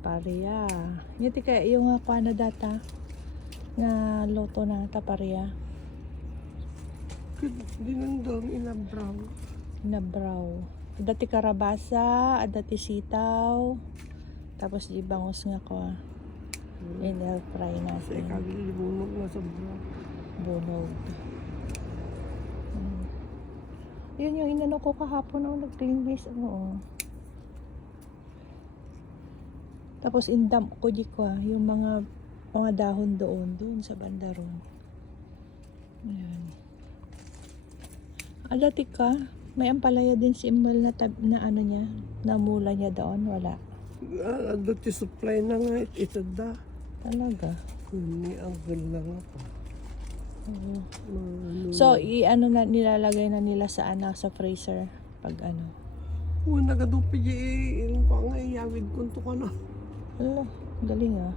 Taparia. Ngiti kaya yung kwa na data nga loto na taparia. Dinundong inabraw. Nabraw. Dati karabasa, dati sitaw. Tapos di bangus nga ko. In-air fry Sa natin. ikagilibunog na sobra. Bunog. Yun yung inano ko kahapon. Nag-clean oo. Tapos indam ko di ko yung mga dahon doon sa banda ron. Ayan. Dati ka, may ampalaya din si Imbal na ano niya, na mula niya doon, wala. Dati supply na nga ito da. Talaga. Ni angel lang ako. Oo. Ano, So, i-ano na nilalagay na nila sa sa freezer pag ano. nagadupi yung ko nga iyawid kunto ka na. Ala, galing ah.